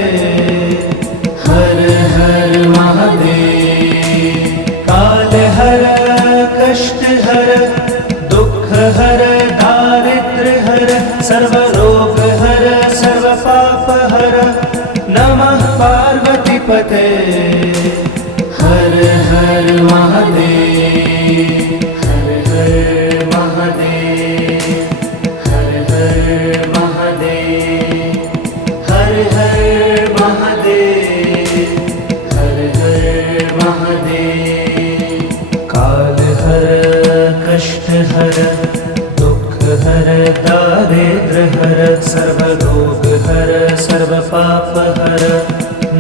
हर हर महादेव। काल हर कष्ट हर दुख हर दारिद्र्य हर सर्वरोग हर सर्व पाप हर नमः पार्वती पते हर हर महादेव। हर हर महादेव हर हर महादेव हर हर महादेव हर हर महादेव। काल हर कष्ट हर दुख हर दारिद्र्य हर सर्वरोग हर सर्व पाप हर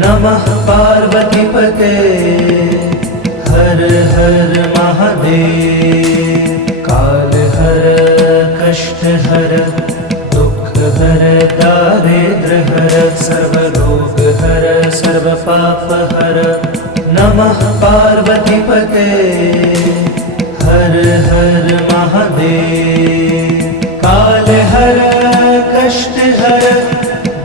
नमः पार्वती पते हर हर महादेव। काल हर कष्ट हर दुख हर दारिद्र्य हर सर्वरोग हर सर्व पाप हर नमः पार्वती पते हर हर महादेव। काल हर कष्ट हर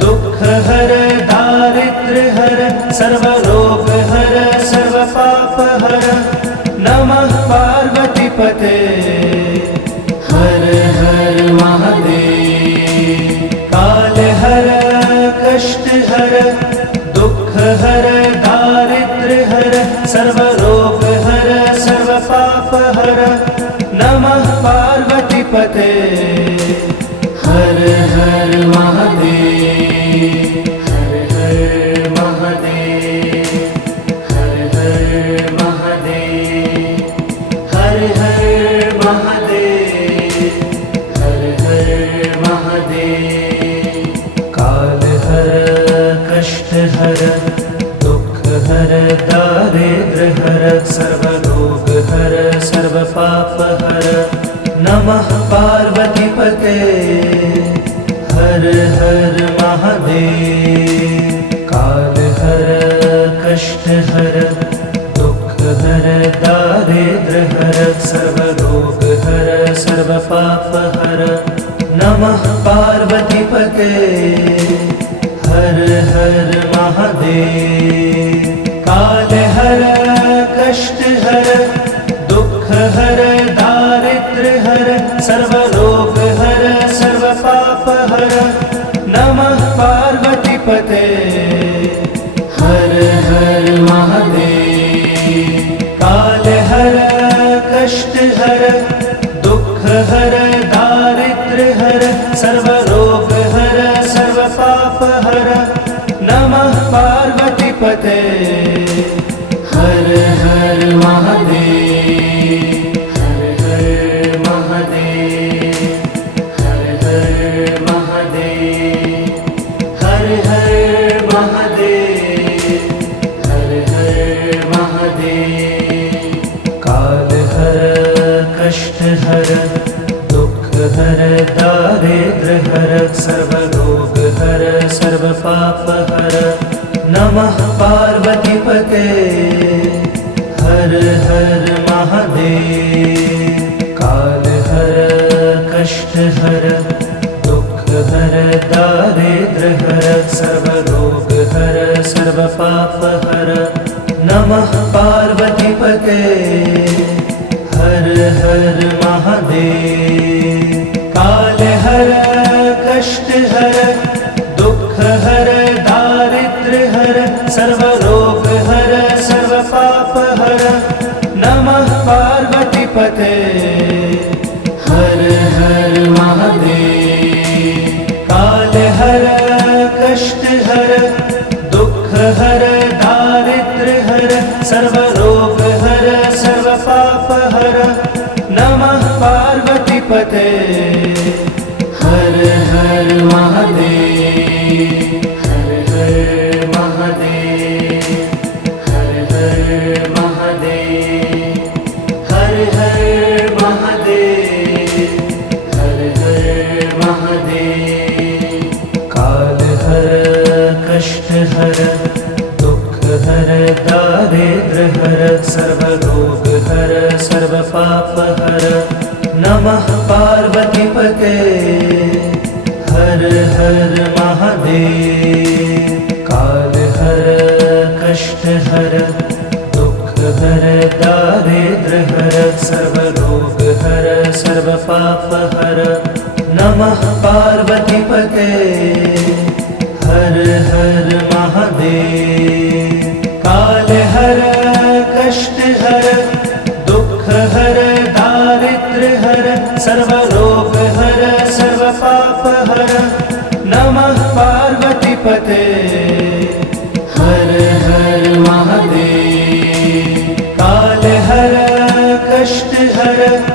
दुख हर दारिद्र्य हर सर्वरोग हर सर्व पाप हर नमः पार्वती पते हर हर महादेव। काल हर कष्ट हर दुख हर दारिद्र्य हर सर्वरोग हर सर्व पाप हर नमः पार्वती पते हर हर महादेव। हर हर महादेव हर हर दारिद्र्य हर सर्वरोग हर सर्व पाप हर नमः पार्वती पते हर हर महादेव काल हर कष्ट हर दुख हर दारिद्र्य हर सर्वरोग हर सर्व पाप हर नमः पार्वती पते हर हर महादेव काल हर कष्ट हर दुख हर दारिद्र्य हर सर्वरोग हर सर्व पाप हर नमः पार्वती पते हर हर महादेव काल हर कष्ट हर दुख हर दारिद्र्य हर सर्वरोग हर सर्व पाप हर नमः पार्वती पते हर हर महादेव हर हर महादेव हर हर महादेव हर हर महादेव हर हर महादेव काल हर कष्ट हर दुख हर दारिद्र्य हर सर्वरोग हर सर्व पाप हर नमः पार्वती पते हर हर महादेव काल हर कष्ट हर दुख हर दारिद्र्य हर सर्वरोग हर सर्व पाप हर नमः पार्वती पते हर हर महादेव काल हर कष्ट हर दुख हर दारिद्र्य हर सर्वरोग हर सर्व पाप हर नमः पार्वती पते हर हर महादेव काल हर कष्ट हर दुख हर दारिद्र्य हर सर्वरोग हर सर्व पाप हर नमः पार्वती पते हर हर महादेव हर हर महादेव हर हर महादेव हर हर महादेव हर हर महादेव काल हर कष्ट हर दुख हर दारिद्र्य हर सर्वरोग हर सर्व पाप हर नमः पार्वती पते हर हर महादेव काल हर कष्ट हर दुख हर दारिद्र्य हर सर्वरोग हर सर्व पाप हर नमः पार्वती पते हर हर महादेव काल हर कष्ट हर दुख हर दारिद्र्य हर सर्वरोग हर सर्व पाप हर नमः पार्वती पते हर हर महादेव काल हर कष्ट हर